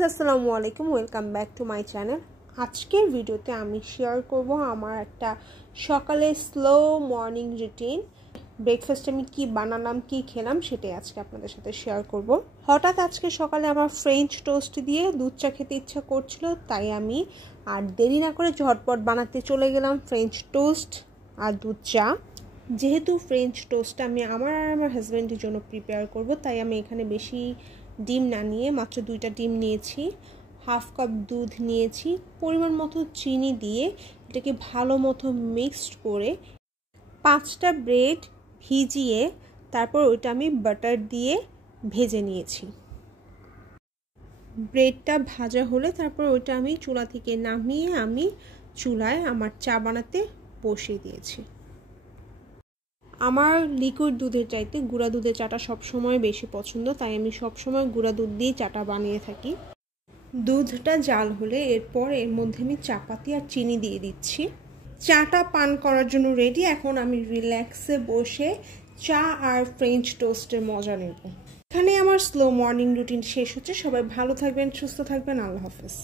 Guys আসসালামু আলাইকুম, welcome back to my channel. আজকের ভিডিওতে আমি শেয়ার করব আমার একটা সকালে স্লো মর্নিং রুটিন। ব্রেকফাস্টে আমি কি বানালাম, কি খেলাম, সেটাই আজকে আপনাদের সাথে শেয়ার করব। হঠাৎ আজকে সকালে আমার ফ্রেঞ্চ টোস্ট দিয়ে দুধ চা খেতে ইচ্ছা করছিল, তাই আমি আর দেরি না করে ঝটপট বানাতে চলে গেলাম ফ্রেঞ্চ টোস্ট আর দুধ চা। যেহেতু ফ্রেঞ্চ টোস্টটা আমি আমার আর আমার হাজব্যান্ডের জন্য প্রিপেয়ার করব, তাই আমি এখানে বেশি ডিম না নিয়ে মাত্র 2টা ডিম নিয়েছি, হাফ কাপ দুধ নিয়েছি, পরিমাণ মতো চিনি দিয়ে এটাকে ভালো মতো মিক্সড করে 5টা ব্রেড ভিজিয়ে তারপর ওইটা আমি বাটার দিয়ে ভেজে নিয়েছি। ব্রেডটা ভাজা হলে তারপর ওইটা আমি চুলা থেকে নামিয়ে আমি চুলায় আমার চা বানাতে বসিয়ে দিয়েছি। আমার লিকুইড দুধের চাইতে গুঁড়া দুধের চাটা সবসময় বেশি পছন্দ, তাই আমি সবসময় গুঁড়া দুধ দিয়ে চাটা বানিয়ে থাকি। দুধটা জাল হলে এরপর এর মধ্যে আমি চাপাতি আর চিনি দিয়ে দিচ্ছি। চাটা পান করার জন্য রেডি। এখন আমি রিল্যাক্সে বসে চা আর ফ্রেঞ্চ টোস্টের মজা নেব। এখানে আমার স্লো মর্নিং রুটিন শেষ হচ্ছে। সবাই ভালো থাকবেন, সুস্থ থাকবেন। আল্লাহ হাফেজ।